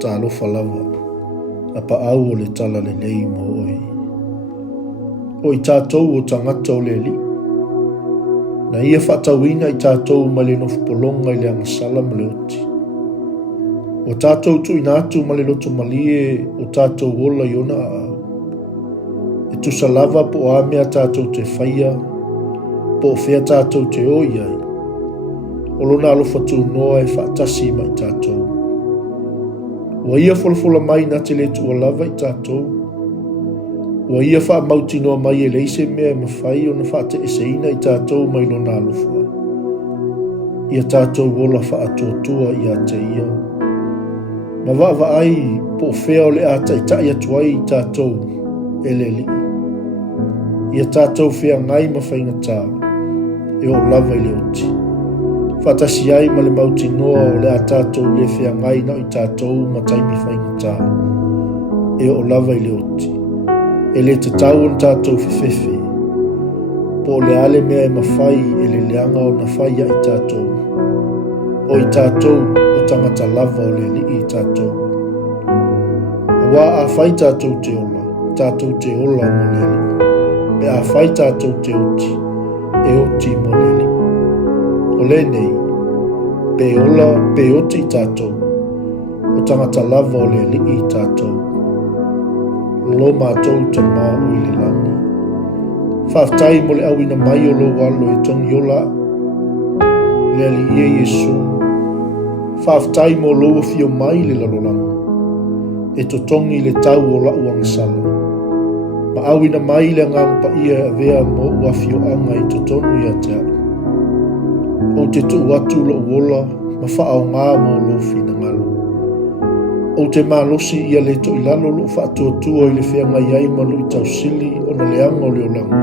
talofa lava APAAU o le TALALELEI mo oi. O i tātou o tangata o le li. Na ia whaatawina i tātou ma le nofupolonga i le angasala ma le oti. O tātou tu inatu ma le loto malie o tātou ola i ona au. E tusa lava po a mea tātou te whaia, po o whea tātou te oi ai. O lona alofa tu noa e whaatasi mai tātou. Wa ia folfola mai na te le tua lava i tātou. Wa ia wha mauti noa mai e leise mea e mawhai o na wha te eseina i tātou mai lona alofa. Ia tātou wola wha atotua i a te ia. Ma wa ai po whea o le a taitai atuai i tātou e le li. Ia tātou whea ngai mawhainga tā e o lava i le oti. Whatasi ai ma le mauti noa o le a tātou le whea ngai na i tātou ma taimi whainga tā e o lava i le oti. E le te tau on tātou whiwhiwhi. Po le ale mea e mawhai e le leanga o na whaia i tātou. O i tātou o tangata lava o le li i tātou. A wā a whai tātou te ola mo le li. E a whai tātou te oti, e oti mo le li. O le nei, pe ola, pe oti tātou, o tangata lava o le li i tātou. Lo mātou te mā ui le lani. Whaftai mo le awina mai o lo walo e tongi ola. Le ali ie Yesu. Whaftai mo lo fio mai le lalolanga. E to tongi le tau o la uang sala. Ma awina mai le ngampa ia vea mo ua fio anga i to tonu ia te au. O te tu watu lo uola, ma wha au ngā mo lo fina ngalo. O te malosi ia le to ilalo lo wha tua i le whea ngai ai malu i tau sili o na leanga o le olanga.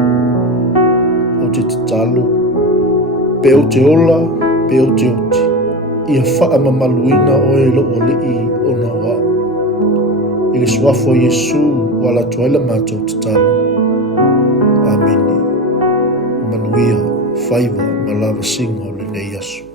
O te talo, pe o te ola, pe o te oti. Ia wha mamaluina o e lo o le i o na wā. I le suafo Yesu wala tuaila mātou te talo. Amene. Manuia, whaiva, malawa singa o le nei asu.